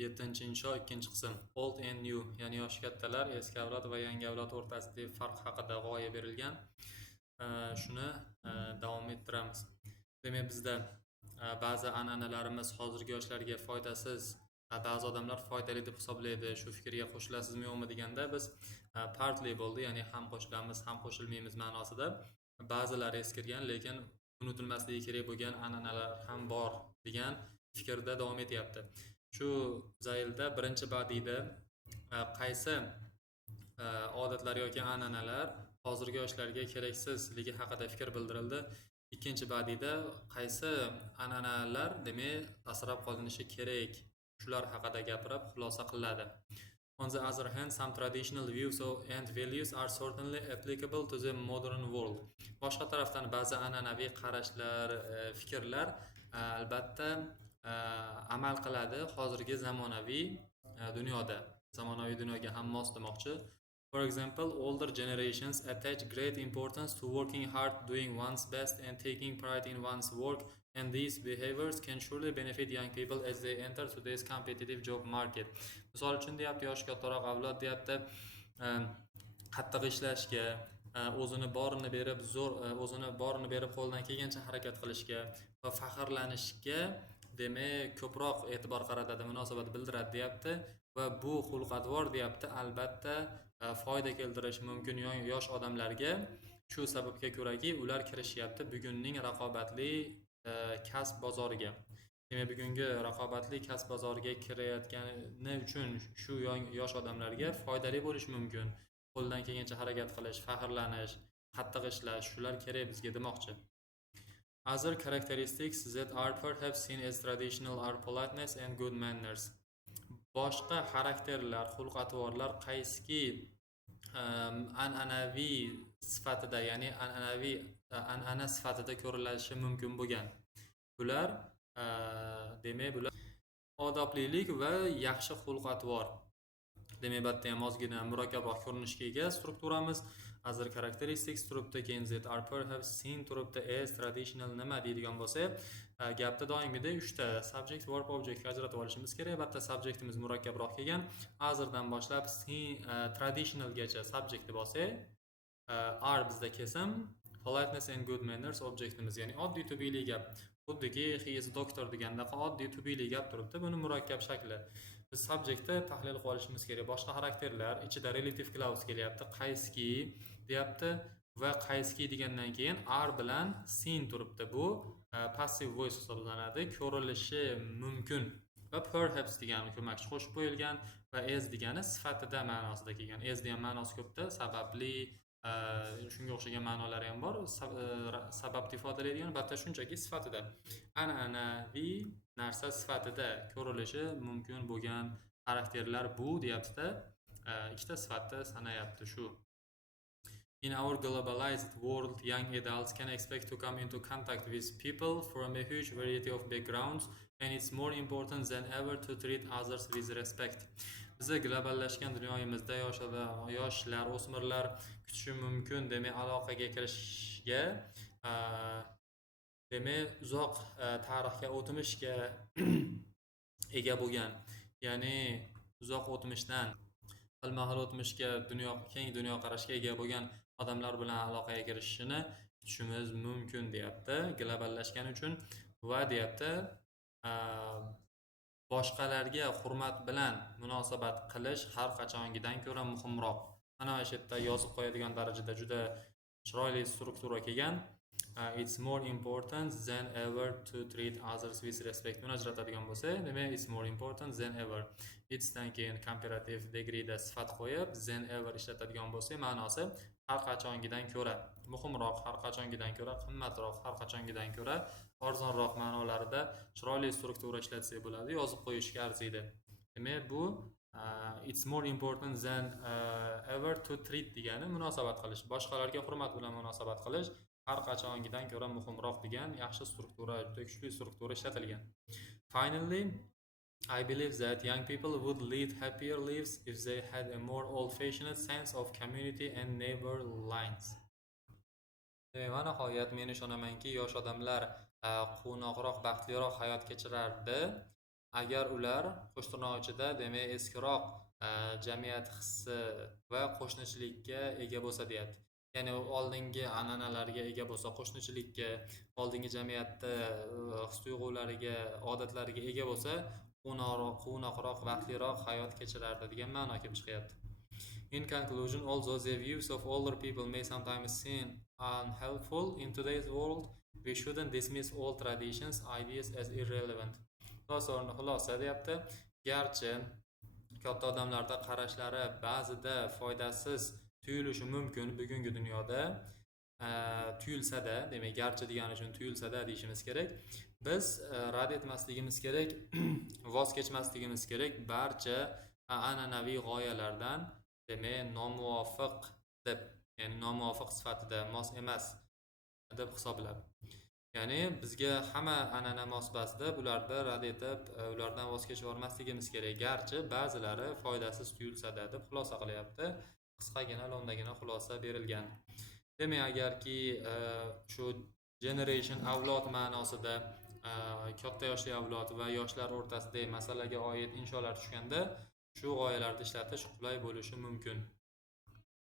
Yettinchi insho ikkinchi qism Old and New, ya'ni yoshi kattalar, eski avlod va yangi avlod o'rtasidagi farq haqida g'oya berilgan. Shuni davom ettiramiz. Demak, bizda ba'zi an'analarimiz hozirgi yoshlarga foydasiz, ba'zi odamlar foydali deb hisoblaydi. Shu fikrga qo'shilasizmi yo'qmi deganda biz partly bo'ldi, ya'ni ham qo'shilamiz, ham qo'shilmaymiz ma'nosida. Ba'zilari eskirgan, lekin unutilmasligi kerak bo'lgan an'analar ham bor degan fikrda davom etyapti. Shu zaylda birinchi badiyda qaysi odatlar yoki an'analar hozirgi yoshlarga keraksizligi haqida fikr bildirildi. Ikkinchi badiyda qaysi an'analar demak asrab qolinishi kerak, shular haqida gapirib xulosa qiladi. On the other hand, some traditional views and values are certainly applicable to the modern world. Boshqa tarafdan ba'zi an'anaviy qarashlar, fikrlar albatta amal qiladi hozirgi zamonaviy dunyoda. Zamonaviy dunyoga ham mos demoqchi. For example, older generations attach great importance to working hard, doing one's best and taking pride in one's work, and these behaviors can surely benefit young people as they enter today's competitive job market. Misol uchun deyapti, yoshi kattaroq avlod deyapti, qattiq ishlashga, o'zini borini berib qo'ldan kelgancha harakat qilishga va faxrlanishga demak ko'proq e'tibor qaratadi, munosabat bildiradi deyapti va bu xulq-atvor deyapti albatta foyda keltirishi mumkin yosh odamlarga. Shu sababga ko'raki, ular kirishyapti bugunning raqobatli kasb bozoriga. Demak, bugungi raqobatli kasb bozoriga kirayotgani uchun shu yosh odamlarga foydali bo'lishi mumkin. Qo'ldan kelgancha harakat qilish, faxrlanish, qattiq ishlash, shular kerak bizga demoqchi. Other characteristics that are perhaps seen as traditional are politeness and good manners. Boshqa xarakterlar, xulq-atvorlar qaysiki an'anaviy sifatida, ya'ni an'ana sifatida ko'rilishi mumkin bo'lgan. Bular demak odoblilik va yaxshi xulq-atvor. Demak, batda ham ozgina murakkabroq ko'rinishga ega strukturamiz. Other characteristics turibdi, keyin that are perhaps seen turibdi as traditional nima deydigan bo'lsa, gapda doimgidek 3 ta subject, verb, object ajratib olishimiz kerak. Albatta subjectimiz murakkabroq kelgan. Otherdan boshlab traditional gacha subject deb olsak, are bizda kesim, politeness and good manners objectimiz, ya'ni oddiy tubiyli gap. Xuddiki he is doctor degandaqa oddiy tubiyli gap turibdi. Buni murakkab shakli. Biz subjectni tahlil qilib olishimiz kerak. Boshqa xarakterlar ichida relative clause kelyapti. Qaysiki deyapti va qaysiki degandan keyin are bilan seen turibdi. Bu passive voice hisoblanadi. Ko'rilishi mumkin. Va perhaps degani ko'makchi qo'shib qo'yilgan va as degani sifatida ma'nosida kelgan. As degan ma'nosi ko'pda, sababli, shunga o'xshagan ma'nolari ham bor. Sababni ifodalaydigan, albatta shunchaki sifatida. An'anaviy narsa sifatida ko'rilishi mumkin bo'lgan xarakterlar bu deyapti-da, ikkita sifatda sanayapti shu. In our globalized world, young adults can expect to come into contact with people from a huge variety of backgrounds, and it's more important than ever to treat others with respect. Biza globallashgan dunyoyimizda yoshlar, o'smirlar kutishi mumkin, demak aloqaga kirishga, demak uzoq tarixga, o'tmishga ega bo'lgan, ya'ni uzoq o'tmishdan xilma-xil o'tmishga, keng dunyoqarashga ega bo'lgan odamlar bilan aloqaga kirishishini kutishimiz mumkin deyapti, globallashgani uchun. Va deyapti, boshqalarga hurmat bilan munosabat qilish har qachongidan ko'ra muhimroq. Mana shu yerda yozib qo'yadigan darajada juda chiroyli struktura kelgan. It's more important than ever to treat others with respect. Buni ajratadigan bo'lsa, demak it's more important than ever. It's dan keyin comparative degree'da sifat qo'yib, than ever ishlatadigan bo'lsa, ma'nosi har qachongidan ko'ra muhimroq, har qachongidan ko'ra qimmatroq, har qachongidan ko'ra arzonroq ma'nolarida chiroyli struktura ishlatsak bo'ladi, yozib qo'yishga arziydi. Demak, bu it's more important than ever to treat degani munosabat qilish, boshqalarga hurmat bilan munosabat qilish har qachongidan ko'ra muhimroq degan yaxshi struktura, juda kuchli struktura ishlatilgan. Finally, I believe that young people would lead happier lives if they had a more old-fashioned sense of community and neighbor lines. Va nihoyat men ishonamanki, yosh odamlar quvnoqroq, baxtliroq hayot kechirardi agar ular qo'sh tirnoq ichida demak eskiroq jamiyat hissi va qo'shnichilikka ega bo'lsa deyapti. Ya'ni oldingi an'analarga ega bo'lsa, qo'shnichilikka, oldingi jamiyatda his-tuyg'ulariga, odatlariga ega bo'lsa, quvnoqroq, vaqtliroq hayot kechirardi degan ma'no kelib chiqyapti. In conclusion, although the views of older people may sometimes seem unhelpful in today's world, we shouldn't dismiss old traditions, ideas as irrelevant. Xulosa deyapti. Garchi katta odamlarda qarashlari ba'zida foydasiz tuyulishi mumkin bugungi dunyoda, tuyulsa-da, demak garchi degani uchun tuyulsa-da deyishimiz kerak. Biz rad etmasligimiz kerak, voz kechmasligimiz kerak barcha an'anaviy g'oyalardan, demak nomuvofiq deb, ya'ni nomuvofiq sifatida, mos emas deb hisoblab. Ya'ni bizga hamma an'ana mos emasda, bularni rad etib, ulardan voz kechib olmasligimiz kerak. Garchi ba'zilari foydasiz tuyulsa-da deb xulosa qilyapti. Qisqagina, lo'ndagina xulosa berilgan. Demak, agarki shu generation avlod ma'nosida katta yoshli avlod va yoshlar o'rtasidagi masalaga oid insholar tushganda, shu g'oyalarni ishlatish qulay bo'lishi mumkin.